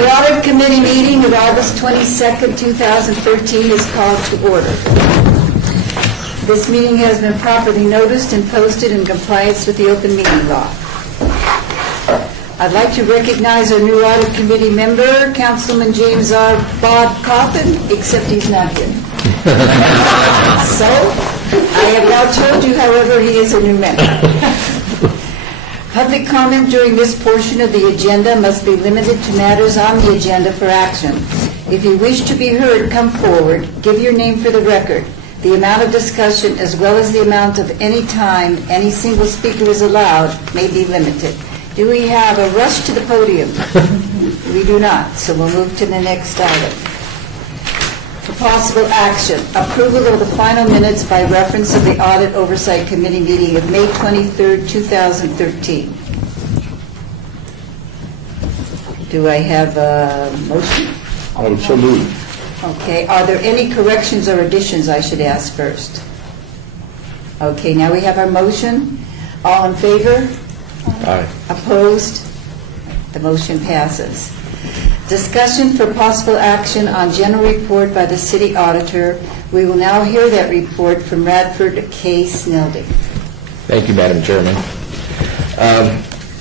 The Audit Committee meeting of August 22nd, 2013 is called to order. This meeting has been properly noticed and posted in compliance with the open meeting law. I'd like to recognize our new Audit Committee member, Councilman James R. Bob Coffin, except he's not here. So, I have now told you, however, he is a new member. Public comment during this portion of the agenda must be limited to matters on the agenda for action. If you wish to be heard, come forward, give your name for the record. The amount of discussion, as well as the amount of any time any single speaker is allowed, may be limited. Do we have a rush to the podium? We do not, so we'll move to the next item. For possible action, approval of the final minutes by reference of the Audit Oversight Committee meeting of May 23rd, 2013. Do I have a motion? I would so move. Okay, are there any corrections or additions I should ask first? Okay, now we have our motion. All in favor? Aye. Opposed? The motion passes. Discussion for possible action on general report by the city auditor. We will now hear that report from Radford K. Sneldig. Thank you, Madam Chairman.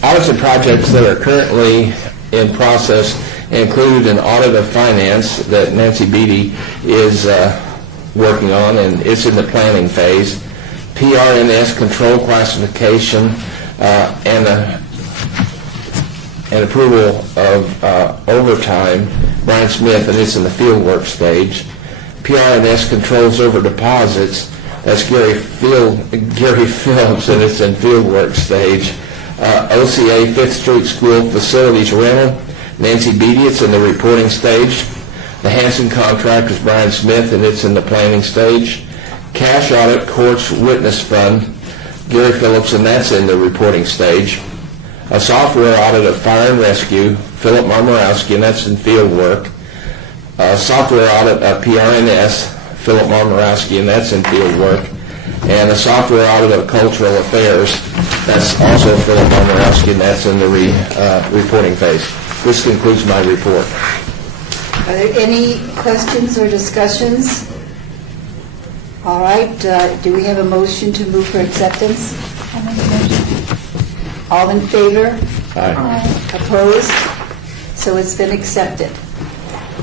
Audits and projects that are currently in process include an audit of finance that Nancy Beatty is working on, and it's in the planning phase. PRNS control classification and approval of overtime, Brian Smith, and it's in the field work stage. PRNS controls over deposits, that's Gary Phillips, and it's in field work stage. OCA 5th Street School facilities rental, Nancy Beatty, it's in the reporting stage. The Hanson contract is Brian Smith, and it's in the planning stage. Cash audit courts witness fund, Gary Phillips, and that's in the reporting stage. A software audit of fire and rescue, Philip Marmorowski, and that's in field work. A software audit of PRNS, Philip Marmorowski, and that's in field work. And a software audit of cultural affairs, that's also Philip Marmorowski, and that's in the reporting phase. This concludes my report. Are there any questions or discussions? All right, do we have a motion to move for acceptance? All in favor? Aye. Opposed? So it's been accepted.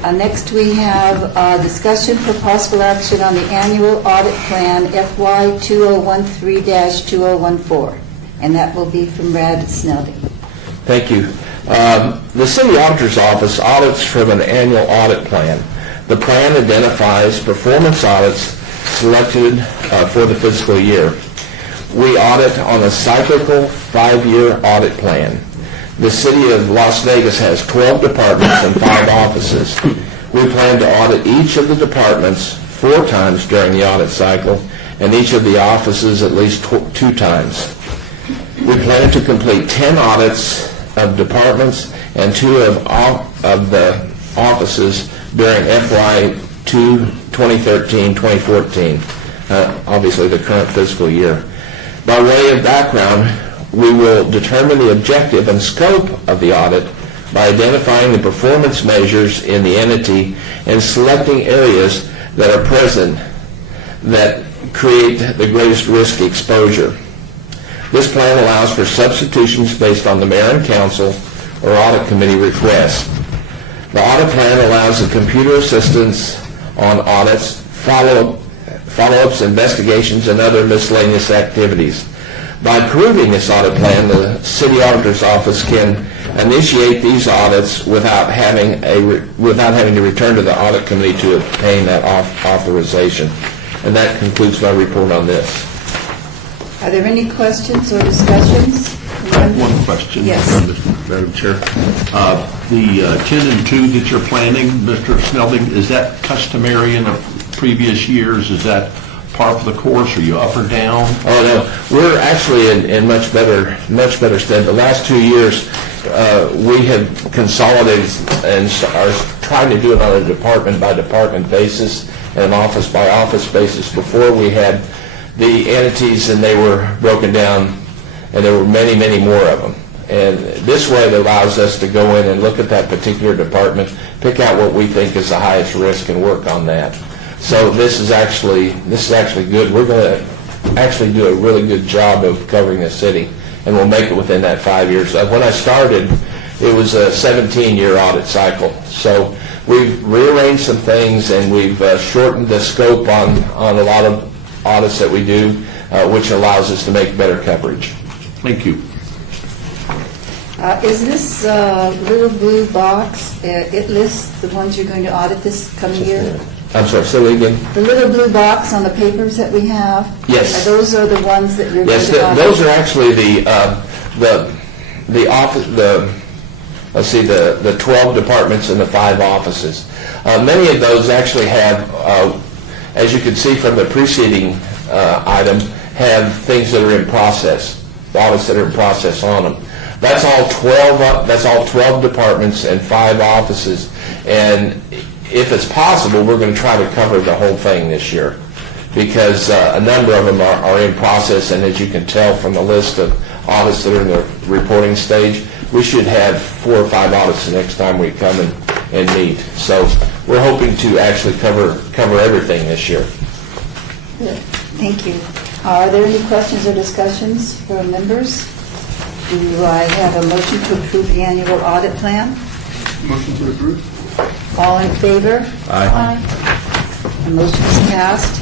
Next we have discussion for possible action on the annual audit plan FY 2013-2014, and that will be from Brad Sneldy. Thank you. The City Auditor's Office audits from an annual audit plan. The plan identifies performance audits selected for the fiscal year. We audit on a cyclical 5-year audit plan. The City of Las Vegas has 12 departments and 5 offices. We plan to audit each of the departments 4 times during the audit cycle, and each of the offices at least 2 times. We plan to complete 10 audits of departments and 2 of the offices during FY 2013-2014, obviously the current fiscal year. By way of background, we will determine the objective and scope of the audit by identifying the performance measures in the entity and selecting areas that are present that create the greatest risk exposure. This plan allows for substitutions based on the mayor and council or audit committee request. The audit plan allows the computer assistance on audits, follow-ups, investigations, and other miscellaneous activities. By approving this audit plan, the City Auditor's Office can initiate these audits without having to return to the Audit Committee to obtain that authorization. And that concludes my report on this. Are there any questions or discussions? One question, yes. Madam Chair. The 10 and 2 that you're planning, Mr. Sneldig, is that customary in the previous years? Is that par for the course? Are you up or down? Oh no, we're actually in much better stead. The last 2 years, we have consolidated and are trying to do it on a department by department basis and an office by office basis. Before we had the entities and they were broken down, and there were many more of them. And this way it allows us to go in and look at that particular department, pick out what we think is the highest risk and work on that. So this is actually good. We're going to actually do a really good job of covering the city, and we'll make it within that 5 years. When I started, it was a 17-year audit cycle. So we've rearranged some things, and we've shortened the scope on a lot of audits that we do, which allows us to make better coverage. Thank you. Is this little blue box, it lists the ones you're going to audit this coming year? I'm sorry, say that again? The little blue box on the papers that we have? Yes. Those are the ones that you're going Yes, to audit? those are actually the 12 departments and the 5 offices. Many of those actually have, as you can see from the preceding item, have things that are in process, audits that are in process on them. That's all 12 departments and 5 offices, and if it's possible, we're going to try to cover the whole thing this year, because a number of them are in process, and as you can tell from the list of audits that are in the reporting stage, we should have 4 or 5 audits the next time we come and meet. So we're hoping to actually cover everything this year. Good. Thank you. Are there any questions or discussions from members? Do I have a motion to approve the annual audit plan? Motion to approve. All in favor? Aye. The motion is passed.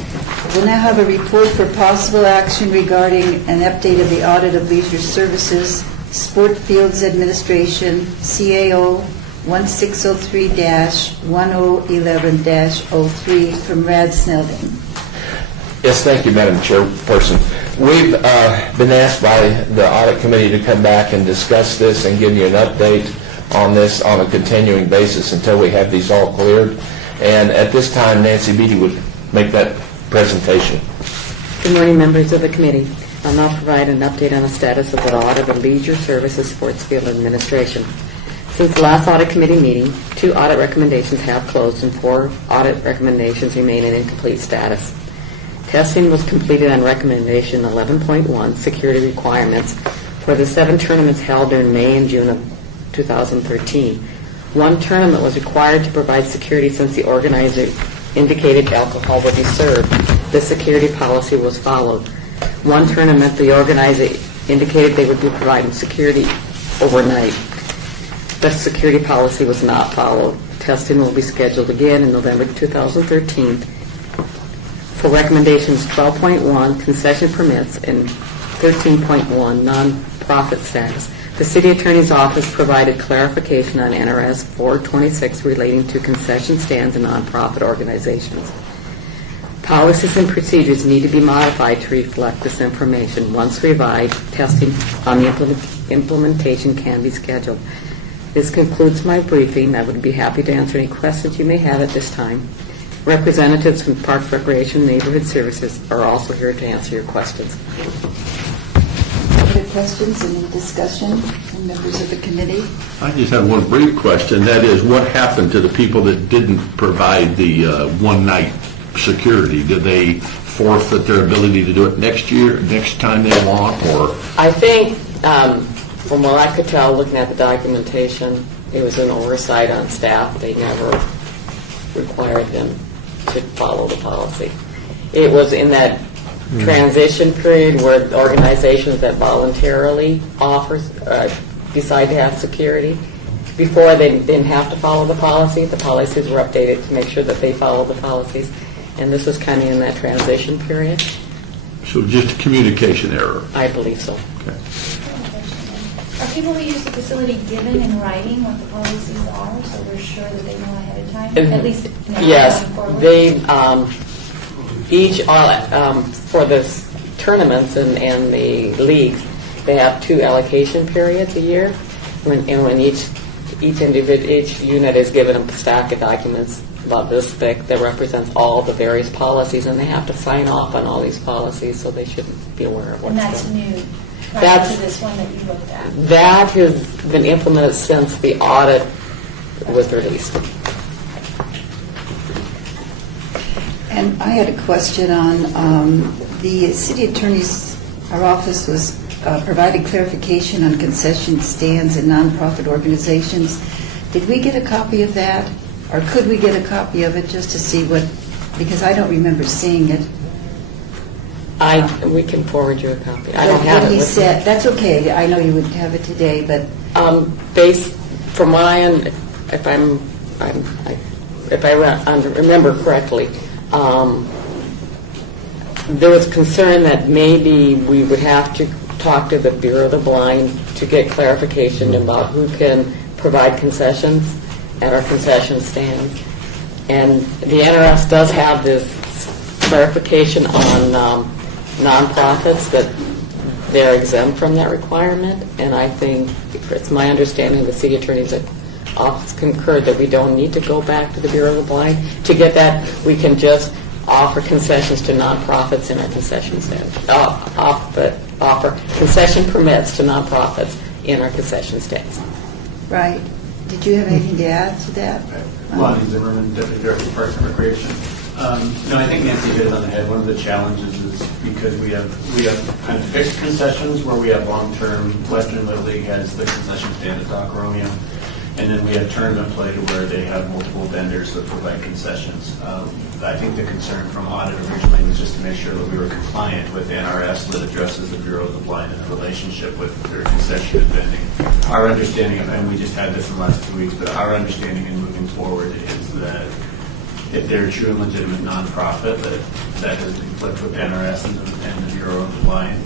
We'll now have a report for possible action regarding an update of the audit of leisure services, Sport Fields Administration, CAO 1603-1011-03 from Rad Snelding. Yes, thank you, Madam Chairperson. We've been asked by the Audit Committee to come back and discuss this and give you an update on this on a continuing basis until we have these all cleared. And at this time, Nancy Beatty would make that presentation. Good morning, members of the committee. I'll now provide an update on the status of the audit of Leisure Services Sports Field Administration. Since the last audit committee meeting, 2 audit recommendations have closed and 4 audit recommendations remain in incomplete status. Testing was completed on recommendation 11.1, security requirements, for the 7 tournaments held during May and June of 2013. 1 tournament was required to provide security since the organizer indicated alcohol would be served. This security policy was followed. 1 tournament, the organizer indicated they would be providing security overnight. The security policy was not followed. Testing will be scheduled again in November 2013. For recommendations 12.1, concession permits, and 13.1, non-profit status, the City Attorney's Office provided clarification on NRS 426 relating to concession stands and non-profit organizations. Policies and procedures need to be modified to reflect this information. Once revised, testing on the implementation can be scheduled. This concludes my briefing. I would be happy to answer any questions you may have at this time. Representatives from Parks, Recreation, and Neighborhood Services are also here to answer your questions. Other questions, any discussion from members of the committee? I just have one brief question. That is, what happened to the people that didn't provide the one-night security? Did they forfeit their ability to do it next year, next time they want, or? I think, from what I could tell, looking at the documentation, it was an oversight on staff. They never required them to follow the policy. It was in that transition period where organizations that voluntarily decide to have security, before they didn't have to follow the policy. The policies were updated to make sure that they followed the policies, and this was kind of in that transition period. So just a communication error? I believe so. Okay. Are people who use the facility given in writing what the policies are, so we're sure that they know ahead of time? At least now, yes, going forward? they each for the tournaments and the leagues, they have 2 allocation periods a year, when each unit is given a stack of documents about this thick that represents all the various policies, and they have to sign off on all these policies, so they should be aware of what's And that's going on. new, prior That's- to this one that you looked at? That has been implemented since the audit was released. And I had a question on the city attorney's, our office was provided clarification on concession stands and nonprofit organizations. Did we get a copy of that? Or could we get a copy of it just to see what, because I don't remember seeing it. We can forward you a copy. I don't have What it he with said, that's okay, I know you would have it today, but Based from what I remember correctly, there was concern that maybe we would have to talk to the Bureau of the Blind to get clarification about who can provide concessions at our concession stands. And the NRS does have this clarification on nonprofits that they're exempt from that requirement, and I think it's my understanding the city attorney's office concurred that we don't need to go back to the Bureau of the Blind to get that. We can just offer concessions to nonprofits in our concession stands. Offer concession permits to nonprofits in our concession stands. right. Did you have anything to add to that? Lonnie Zimmerman, Deputy Director of Parks and Recreation. No, I think Nancy hit it on the head. One of the challenges is because we have kind of fixed concessions where we have long-term. Western Little League has the concession stand at Doc Romeo, and then we have tournament play where they have multiple vendors that provide concessions. I think the concern from audit originally was just to make sure that we were compliant with NRS that addresses the Bureau of the Blind and the relationship with their concession and vending. Our understanding, and we just had this in the last 2 weeks, but our understanding in moving forward is that if they're a true and legitimate nonprofit that has conflict with NRS and the Bureau of the Blind,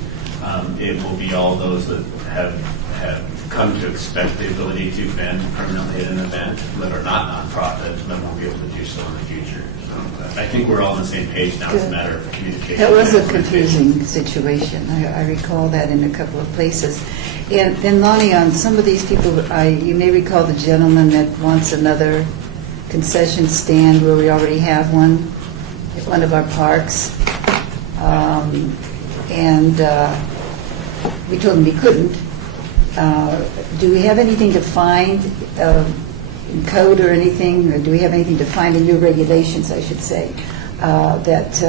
it will be all those that have come to expect the ability to vend permanently at an event that are not nonprofit that won't be able to do so in the future. So I think we're all on the same page now. It's a matter of communication. That was a confusing situation. I recall that in a couple of places. And then Lonnie, on some of these people, you may recall the gentleman that wants another concession stand where we already have one at one of our parks. And we told him he couldn't. Do we have anything to find in code or anything, or do we have anything to find in new regulations, I should say, that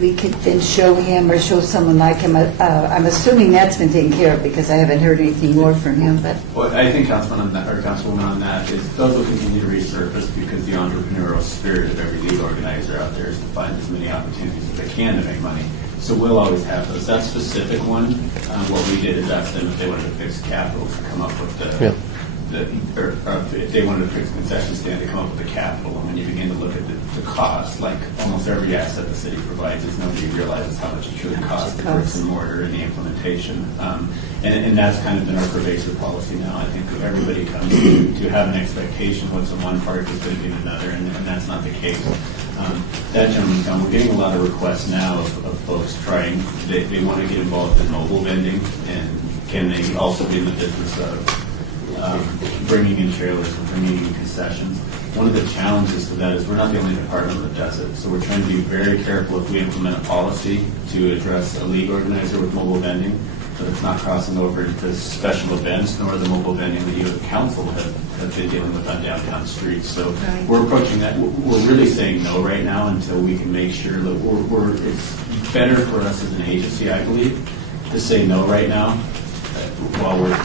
we could then show him or show someone like him? I'm assuming that's been taken care of because I haven't heard anything more from him. But well, I think Councilwoman on that is those will continue to resurface because the entrepreneurial spirit of every league organizer out there is to find as many opportunities as they can to make money. So we'll always have those. That specific one, what we did is ask them if they wanted to fix capital to come up with or if they wanted to fix concession stand to come up with the capital. And when you begin to look at the cost, like almost every asset the city provides, is nobody realizes how much it truly costs, the bricks and mortar and the implementation. And that's kind of been our pervasive policy now. I think everybody comes to have an expectation what's in one part is going to be in another, and that's not the case. That gentleman's gone. We're getting a lot of requests now of folks trying, they want to get involved in mobile vending, and can they also be in the business of bringing in trailers and bringing in concessions. One of the challenges to that is we're not the only department that does it. So we're trying to be very careful if we implement a policy to address a league organizer with mobile vending, that it's not crossing over into special events, nor the mobile vending that you as council have been dealing with on downtown streets. So we're approaching that. We're really saying no right now until we can make sure that it's better for us as an agency, I believe, to say no right now while we're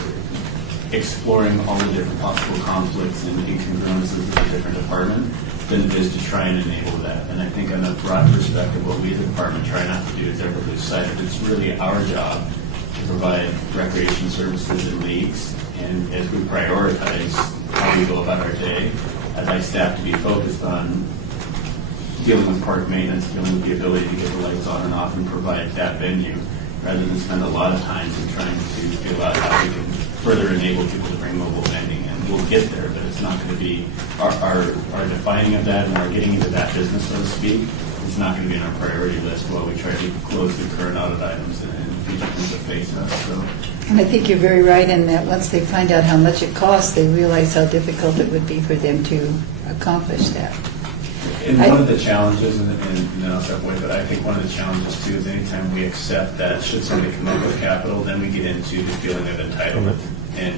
exploring all the different possible conflicts and incongruences of the different department than it is to try and enable that. And I think on a broad perspective, what we as a department try not to do is ever lose sight of it's really our job to provide recreation services in leagues. And as we prioritize how we go about our day, I'd like staff to be focused on dealing with park maintenance, dealing with the ability to get the lights on and off and provide that venue, rather than spend a lot of time in trying to figure out how we can further enable people to bring mobile vending. And we'll get there, but it's not going to be our defining of that and our getting into that business, so to speak. It's not going to be on our priority list while we try to close the current audit items and future things that face us. So. And I think you're very right in that once they find out how much it costs, they realize how difficult it would be for them to accomplish that. And one of the challenges, and then I'll step away, but I think one of the challenges too is anytime we accept that should somebody come up with capital, then we get into the feeling of entitlement. And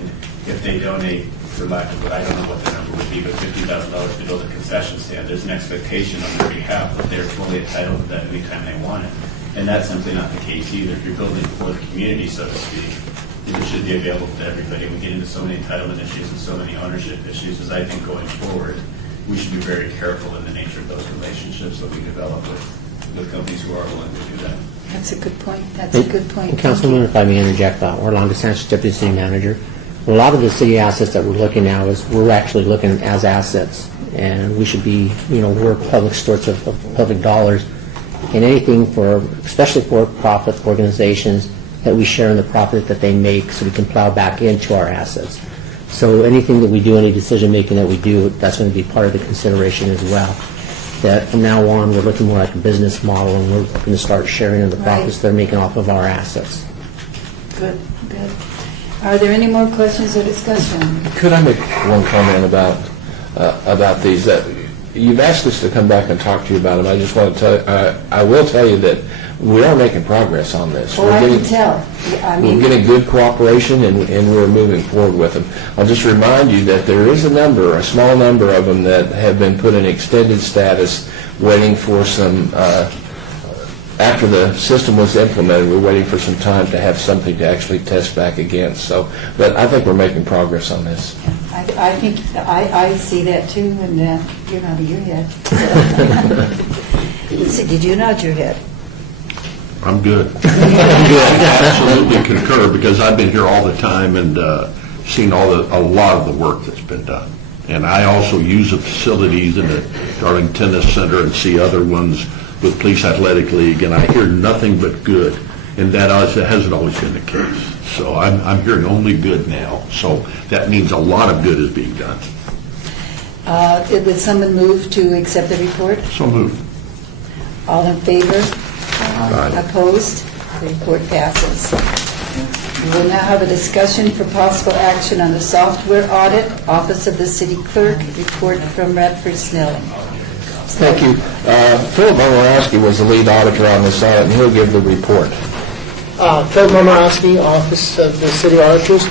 if they donate, for lack of, I don't know what the number would be, but $50,000 to build a concession stand, there's an expectation on their behalf that they're fully entitled to that anytime they want it. And that's simply not the case either. If you're building for the community, so to speak, it should be available to everybody. We get into so many entitlement issues and so many ownership issues, as I think going forward, we should be very careful in the nature of those relationships that we develop with companies who are willing to do that. That's a good point. That's a good point. And Councilwoman, if I may interject, Orlando Sanchez, Deputy City Manager. A lot of the city assets that we're looking now is we're actually looking as assets, and we should be, we're public stewards of public dollars, and anything for, especially for profit organizations, that we share in the profit that they make, so we can plow back into our assets. So anything that we do, any decision making that we do, that's going to be part of the consideration as well. That from now on, we're looking more like a business model, and we're going to start sharing in the profits they're making off of our assets. Good, good. Are there any more questions or discussion? Could I make one comment about these? That you've asked us to come back and talk to you about them. I just want to tell I will tell you that we are making progress on this. Oh, I can tell. We're getting good cooperation, and we're moving forward with them. I'll just remind you that there is a small number of them that have been put in extended status, waiting for some, after the system was implemented, we're waiting for some time to have something to actually test back against. So, but I think we're making progress on this. I think, I see that too, and you're nodding your head. Did you nod your head? I'm good. I absolutely concur, because I've been here all the time and seen a lot of the work that's been done. And I also use the facilities in the Darling Tennis Center and see other ones with Police Athletic League, and I hear nothing but good. And that hasn't always been the case. So I'm hearing only good now. So that means a lot of good is being done. Would someone move to accept the report? So moved. All in favor? Aye. Opposed? The report passes. We will now have a discussion for possible action on the software audit, Office of the City Clerk, report from Radford Snelling. Thank you. Philip Momorowski was the lead auditor on this audit, and he'll give the report. Phil Momorowski, Office of the City Auditors.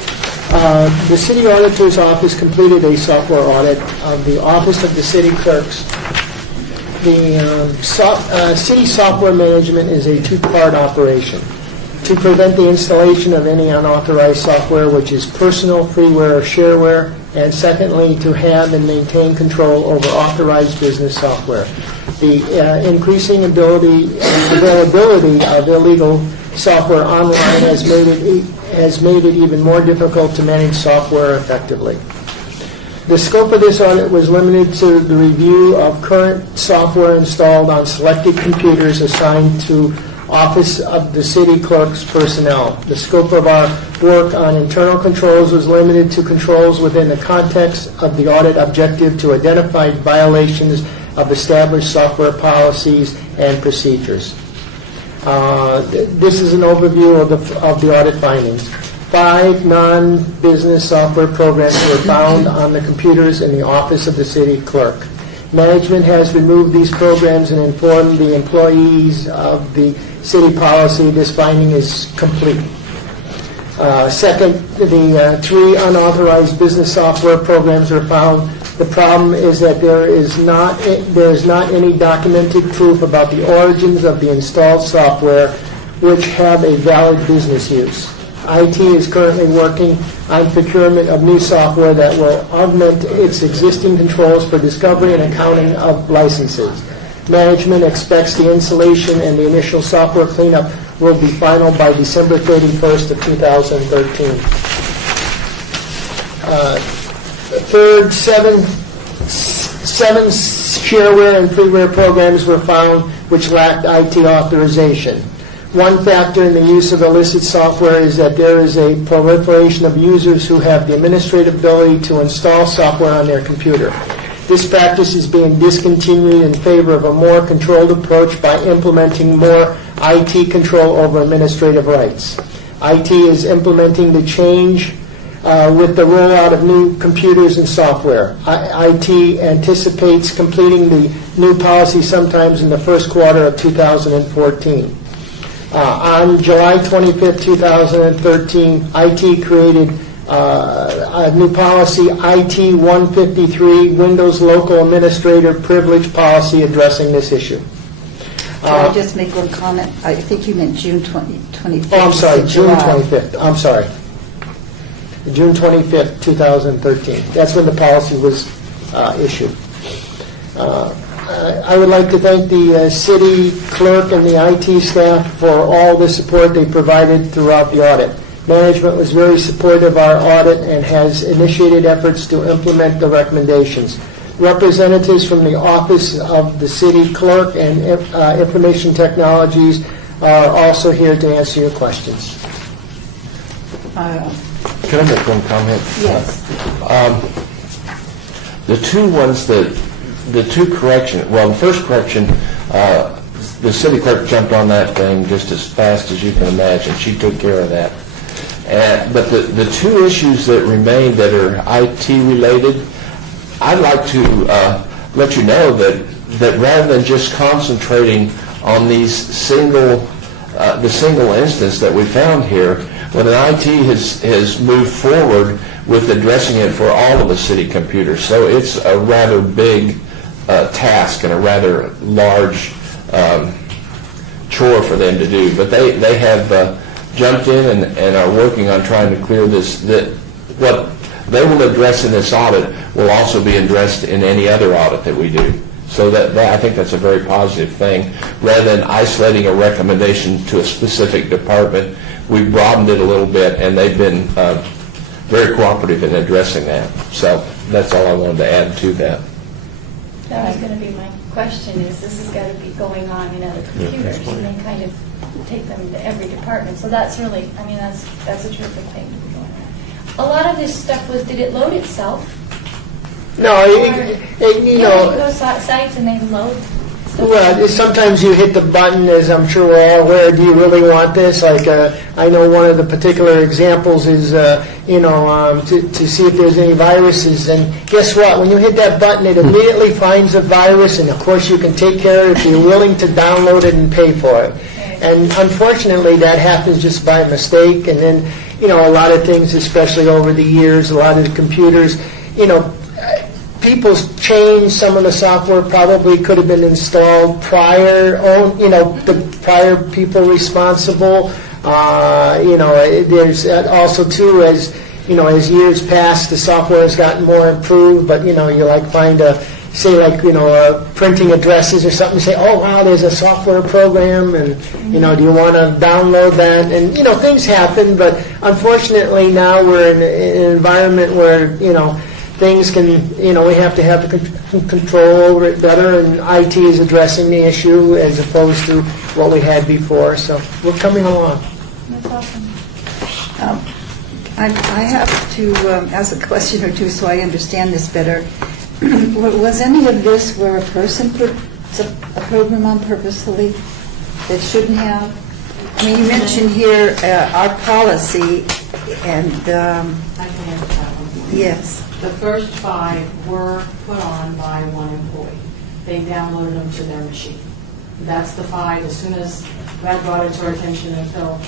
The City Auditor's Office completed a software audit of the Office of the City Clerks. The city software management is a two-part operation. To prevent the installation of any unauthorized software, which is personal, freeware, or shareware, and secondly, to have and maintain control over authorized business software. The increasing ability and availability of illegal software online has made it even more difficult to manage software effectively. The scope of this audit was limited to the review of current software installed on selected computers assigned to Office of the City Clerk's personnel. The scope of our work on internal controls was limited to controls within the context of the audit objective to identify violations of established software policies and procedures. This is an overview of the audit findings. 5 non-business software programs were found on the computers in the Office of the City Clerk. Management has removed these programs and informed the employees of the city policy. This finding is complete. Second, the 3 unauthorized business software programs are found. The problem is that there is not any documented proof about the origins of the installed software which have a valid business use. IT is currently working on procurement of new software that will augment its existing controls for discovery and accounting of licenses. Management expects the installation and the initial software cleanup will be final by December 31st of 2013. Third, seven shareware and freeware programs were found which lacked IT authorization. One factor in the use of illicit software is that there is a proliferation of users who have the administrative ability to install software on their computer. This practice is being discontinued in favor of a more controlled approach by implementing more IT control over administrative rights. IT is implementing the change with the rollout of new computers and software. IT anticipates completing the new policy sometimes in the first quarter of 2014. On July 25th, 2013, IT created a new policy, IT 153, Windows Local Administrator Privilege Policy, addressing this issue. Can I just make one comment? I think you meant June 25th. Oh, I'm sorry, June July. 25th, I'm sorry. June 25th, 2013. That's when the policy was issued. I would like to thank the city clerk and the IT staff for all the support they provided throughout the audit. Management was very supportive of our audit and has initiated efforts to implement the recommendations. Representatives from the Office of the City Clerk and Information Technologies are also here to answer your questions. Can I make one comment? Yes. The first correction, the city clerk jumped on that thing just as fast as you can imagine. She took care of that. But the two issues that remain that are IT related, I'd like to let you know that rather than just concentrating on the single instance that we found here, when an IT has moved forward with addressing it for all of the city computers. So it's a rather big task and a rather large chore for them to do. But they have jumped in and are working on trying to clear this. What they will address in this audit will also be addressed in any other audit that we do. So that I think that's a very positive thing. Rather than isolating a recommendation to a specific department, we broadened it a little bit, and they've been very cooperative in addressing that. So that's all I wanted to add to that. That was going to be my question, is this has got to be going on in other computers, and then kind of take them to every department. So that's really, I mean, that's a terrific thing to be going on. A lot of this stuff was, did it load itself? No, you You know, go to sites and they load stuff? well, sometimes you hit the button, as I'm sure we're all aware, do you really want this? Like, I know one of the particular examples is, to see if there's any viruses. And guess what? When you hit that button, it immediately finds a virus, and of course you can take care of it if you're willing to download it and pay for it. And unfortunately, that happens just by mistake. And then, a lot of things, especially over the years, a lot of the computers, people's changed. Some of the software probably could have been installed prior, the prior people responsible. There's also too, as years pass, the software has gotten more improved. But you find printing addresses or something. Say, oh wow, there's a software program, and do you want to download that? And things happen. But unfortunately, now we're in an environment where things can, we have to have the control over it better, and IT is addressing the issue as opposed to what we had before. So we're coming along. That's awesome. I have to ask a question or two so I understand this better. Was any of this where a person puts a program on purposefully that shouldn't have? I mean, you mentioned here our policy, and I can answer that one. yes. The first 5 were put on by one employee. They downloaded them to their machine. That's the 5. As soon as that brought it to our attention until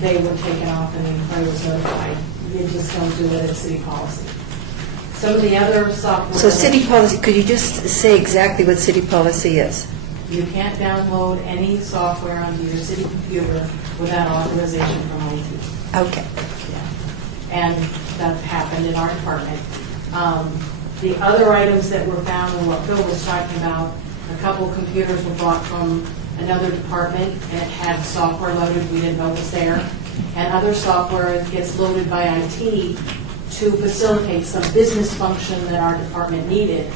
they were taken off and the employee was notified, you just don't do it as city policy. Some of the other software... So city policy, could you just say exactly what city policy is? You can't download any software onto your city computer without authorization from IT. Okay. Yeah. And that happened in our department. The other items that were found and what Phil was talking about, a couple computers were bought from another department and it had software loaded we didn't know was there. And other software gets loaded by IT to facilitate some business function that our department needed,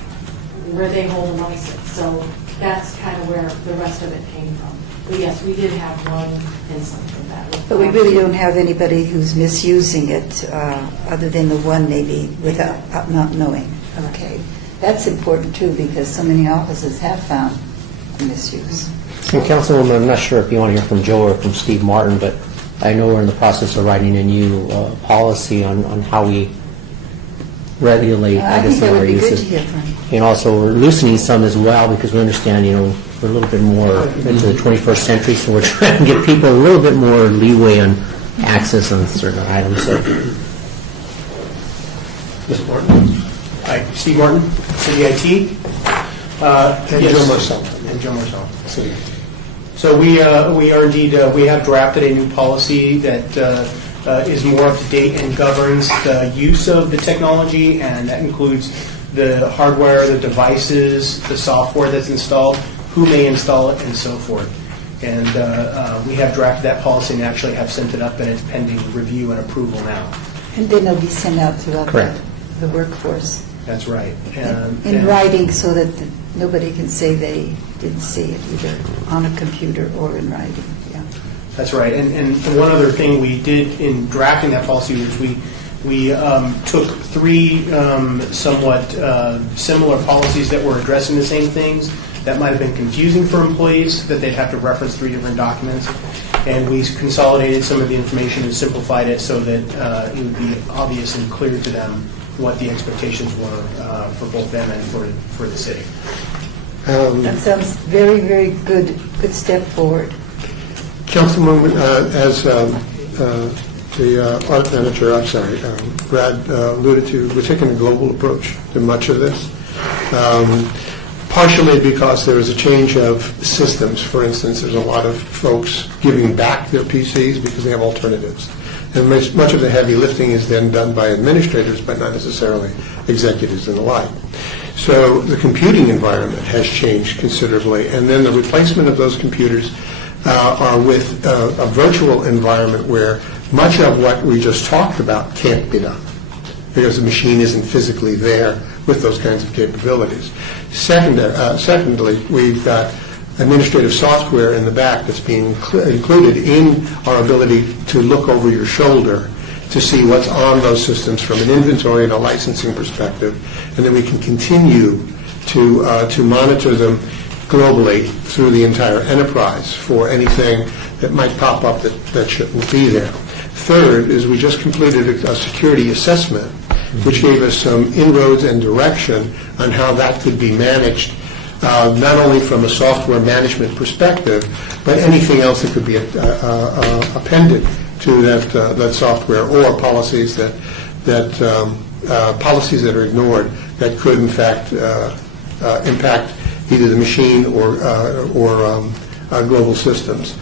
where they hold a license. So that's kind of where the rest of it came from. But yes, we did have one instance of that. But we really don't have anybody who's misusing it, other than the one maybe without not knowing. Okay. That's important too, because so many offices have found misuse. And Councilwoman, I'm not sure if you want to hear from Joe or from Steve Martin, but I know we're in the process of writing a new policy on how we regulate, I think that would be good to hear from you. And also, we're loosening some as well, because we understand, we're a little bit more into the 21st century, so we're trying to give people a little bit more leeway on access on certain items. So. Mr. Martin? Hi, Steve Martin, City IT. And Yes. Joe Marcel. And Joe Marcel, City. So we are indeed, we have drafted a new policy that is more up to date and governs the use of the technology, and that includes the hardware, the devices, the software that's installed, who may install it, and so forth. And we have drafted that policy and actually have sent it up, and it's pending review and approval now. And then it'll be sent out throughout Correct. the workforce That's right. in writing, so that nobody can say they didn't see it either on a computer or in writing. Yeah. That's right. And one other thing we did in drafting that policy was we took three somewhat similar policies that were addressing the same things that might have been confusing for employees, that they'd have to reference three different documents. And we consolidated some of the information and simplified it so that it would be obvious and clear to them what the expectations were for both them and for the city. That sounds very, very good step forward. Councilwoman, as the audit manager, Brad alluded to, we're taking a global approach to much of this. Partially because there is a change of systems. For instance, there's a lot of folks giving back their PCs because they have alternatives. And much of the heavy lifting is then done by administrators, but not necessarily executives and the like. So the computing environment has changed considerably, and then the replacement of those computers are with a virtual environment where much of what we just talked about can't be done because the machine isn't physically there with those kinds of capabilities. Secondly, we've got administrative software in the back that's being included in our ability to look over your shoulder to see what's on those systems from an inventory and a licensing perspective, and then we can continue to monitor them globally through the entire enterprise for anything that might pop up that shouldn't be there. Third is we just completed a security assessment, which gave us some inroads and direction on how that could be managed, not only from a software management perspective, but anything else that could be appended to that software, or policies that are ignored that could in fact impact either the machine or global systems.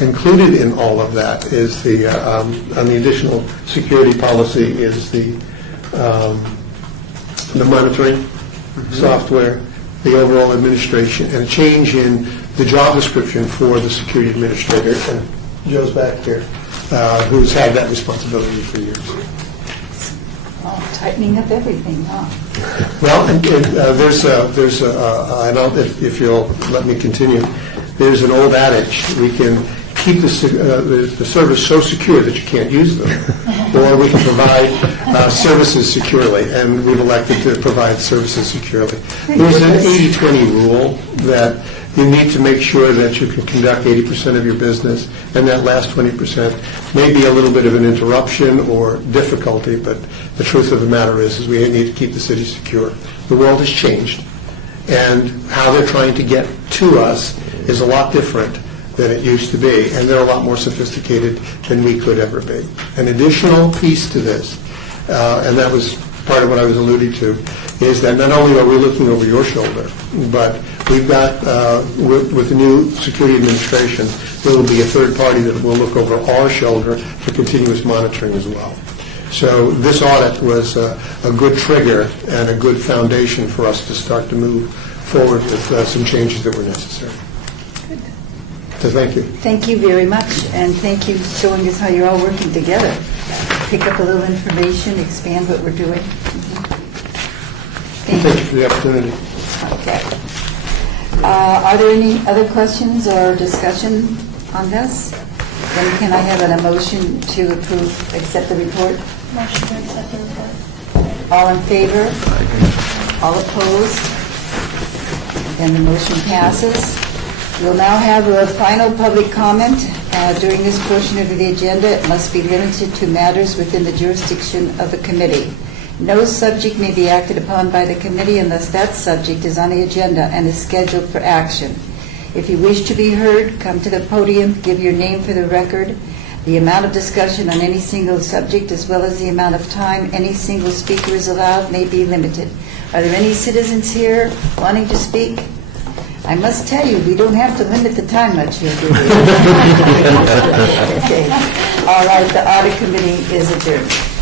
Included in all of that is on the additional security policy is the monitoring software, the overall administration, and a change in the job description for the security administrator. And Joe's back here, who's had that responsibility for years. Oh, tightening up everything, huh? Well, and there's I don't know if you'll let me continue. There's an old adage: we can keep the service so secure that you can't use them, or we can provide services securely, and we've elected to provide services securely. There's an 80-20 rule that you need to make sure that you can conduct 80% of your business, and that last 20% may be a little bit of an interruption or difficulty, but the truth of the matter is we need to keep the city secure. The world has changed, and how they're trying to get to us is a lot different than it used to be, and they're a lot more sophisticated than we could ever be. An additional piece to this, and that was part of what I was alluding to, is that not only are we looking over your shoulder, but we've got, with the new security administration, there will be a third party that will look over our shoulder for continuous monitoring as well. So this audit was a good trigger and a good foundation for us to start to move forward with some changes that were necessary. Good. So thank you. Thank you very much, and thank you for showing us how you're all working together. Pick up a little information, expand what we're doing. Thank you for the opportunity. Okay. Are there any other questions or discussion on this? Then can I have a motion to approve, accept the report? Motion to accept the report. All in favor? All opposed? Then the motion passes. We'll now have a final public comment. During this portion of the agenda, it must be limited to matters within the jurisdiction of the committee. No subject may be acted upon by the committee unless that subject is on the agenda and is scheduled for action. If you wish to be heard, come to the podium, give your name for the record. The amount of discussion on any single subject, as well as the amount of time any single speaker is allowed, may be limited. Are there any citizens here wanting to speak? I must tell you, we don't have to limit the time much here, do we? Okay. All right, the audit committee is adjourned.